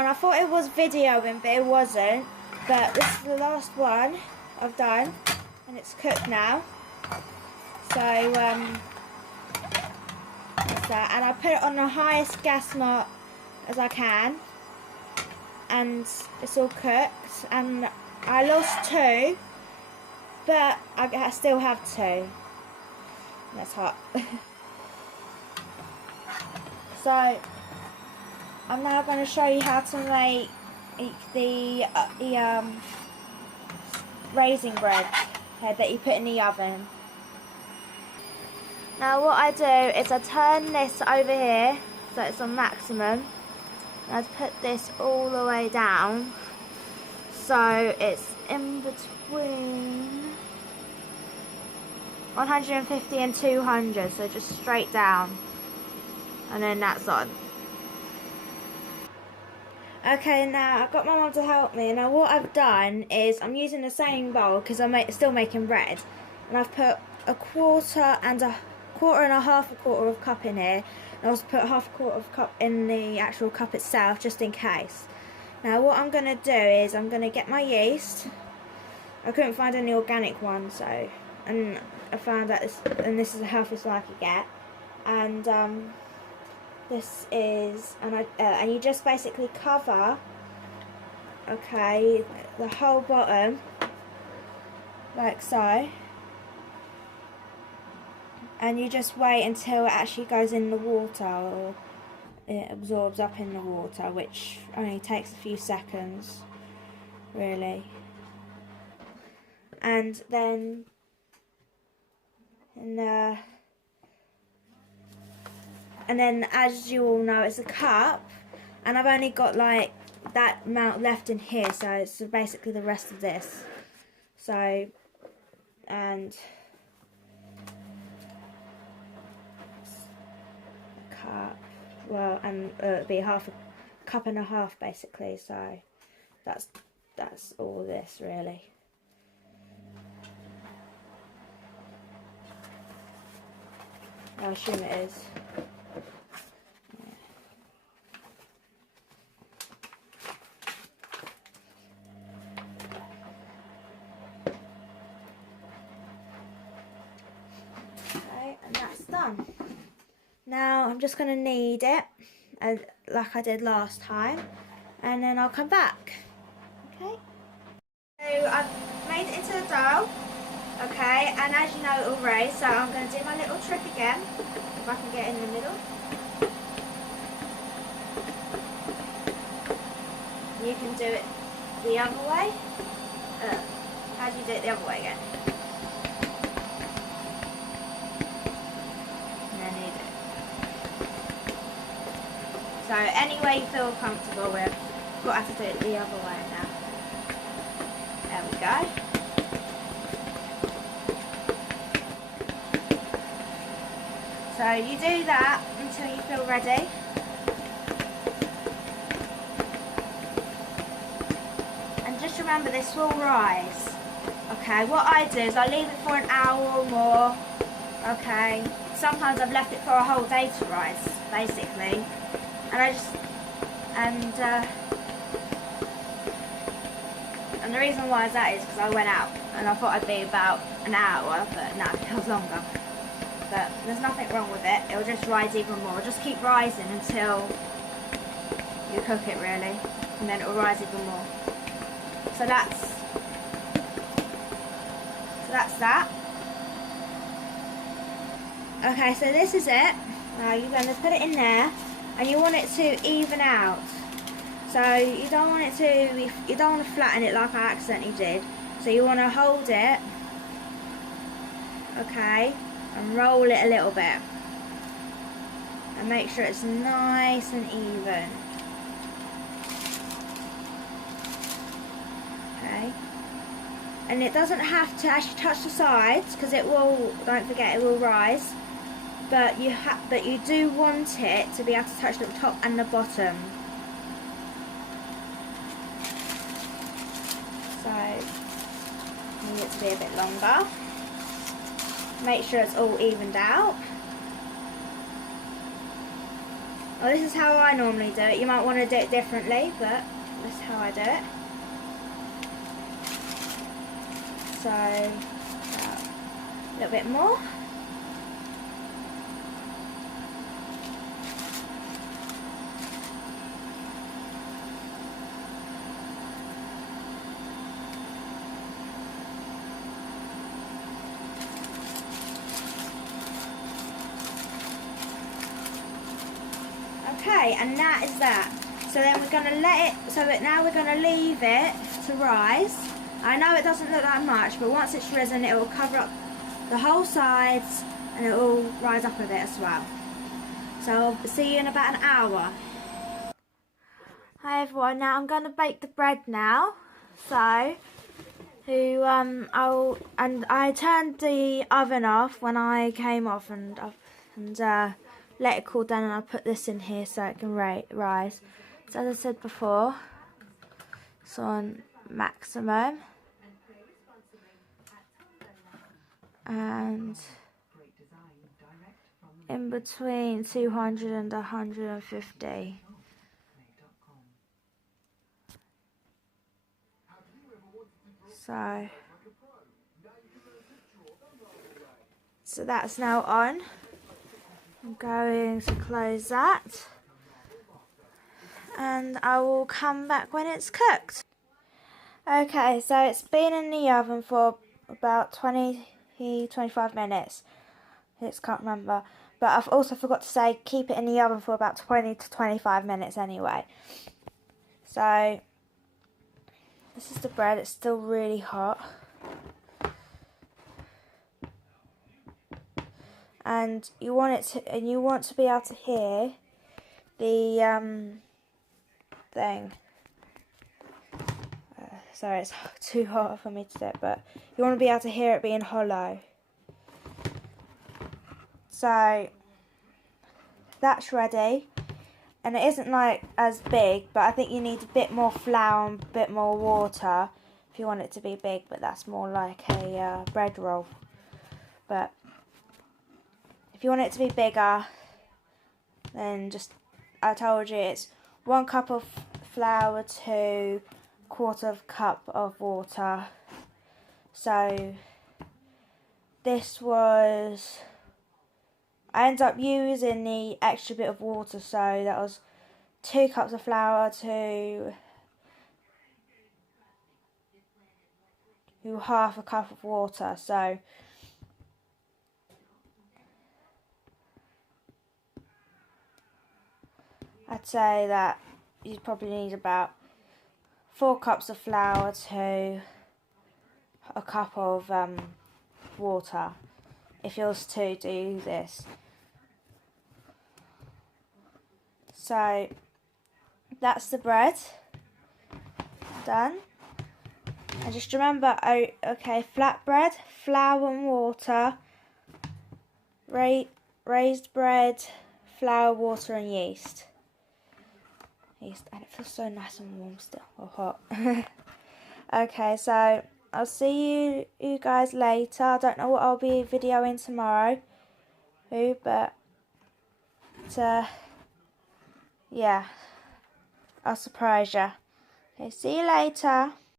one, I thought it was videoing, but it wasn't. But this is the last one I've done, and it's cooked now. So, that's that. And I put it on the highest gas mark as I can. And it's all cooked. And I lost 2, but I still have 2. That's hot. So, I'm now going to show you how to make the raisin bread that you put in the oven. Now what I do is I turn this over here so it's on maximum. And I put this all the way down so it's in between 150 and 200, so just straight down, and then that's on. Okay, now I've got my mum to help me. Now what I've done is I'm using the same bowl because I'm still making bread, and I've put a quarter and a half of cup in here, and I also put half a quarter of cup in the actual cup itself just in case. Now what I'm going to do is I'm going to get my yeast. I couldn't find any organic ones, so, and I found that this is the healthiest one I could get, and this is, and you just basically cover, okay, the whole bottom, like so, and you just wait until it actually goes in the water, or it absorbs up in the water, which only takes a few seconds, really. And then, and then as you all know, it's a cup, and I've only got like that amount left in here, so it's basically the rest of this. So, and a cup, well, and it'd be half a cup and a half basically. So that's all this really. I assume it is. Okay, and that's done. Now I'm just going to knead it, like I did last time, and then I'll come back. Okay. So I've made it into the dough. Okay, and as you know it will raise, so I'm going to do my little trick again, if I can get in the middle. You can do it the other way. How do you do it the other way again? And then knead it. So any way you feel comfortable with, you've got to have to do it the other way now. There we go. So you do that until you feel ready. And just remember, this will rise. Okay, what I do is I leave it for an hour or more. Okay, sometimes I've left it for a whole day to rise, basically. And and the reason why is that is because I went out and I thought I'd be about an hour, but no, it was longer. But there's nothing wrong with it. It'll just rise even more. Just keep rising until you cook it really, and then it'll rise even more. So that's that. Okay, so this is it. Now you're going to put it in there, and you want it to even out. So you don't want to flatten it like I accidentally did. So you want to hold it, okay, and roll it a little bit, and make sure it's nice and even. Okay, and it doesn't have to actually touch the sides, because it will, don't forget, it will rise, but you do want it to be able to touch the top and the bottom. So need it to be a bit longer. Make sure it's all evened out. Well, this is how I normally do it. You might want to do it differently, but this is how I do it. So, a little bit more. Okay, and that is that. So then we're going to let it, so that now we're going to leave it to rise. I know it doesn't look that much, but once it's risen, it will cover up the whole sides and it will rise up a bit as well. So I'll see you in about an hour. Hi everyone, now I'm going to bake the bread now. So, I turned the oven off when I came off and let it cool down, and I put this in here so it can rise. So as I said before, it's on maximum, and in between 200 and 150. So that's now on. I'm going to close that, and I will come back when it's cooked. Okay, so it's been in the oven for about 20-25 minutes. I can't remember, but I've also forgot to say keep it in the oven for about 20 to 25 minutes anyway. So this is the bread. It's still really hot, and you want to be able to hear the thing. Sorry, it's too hot for me to do it, but you want to be able to hear it being hollow. So that's ready, and it isn't like as big, but I think you need a bit more flour and a bit more water if you want it to be big, but that's more like a bread roll. But if you want it to be bigger, then just, I told you, it's 1 cup of flour to 1/4 cup of water. So this was, I ended up using the extra bit of water, so that was 2 cups of flour to 1/2 cup of water. So I'd say that you'd probably need about 4 cups of flour to 1 cup of water if you was to do this. So that's the bread done. And just remember, okay, flat bread, flour and water, raised bread, flour, water and yeast. And it feels so nice and warm still, or hot. Okay, so I'll see you guys later. I don't know what I'll be videoing tomorrow, but yeah, I'll surprise you. Okay, see you later.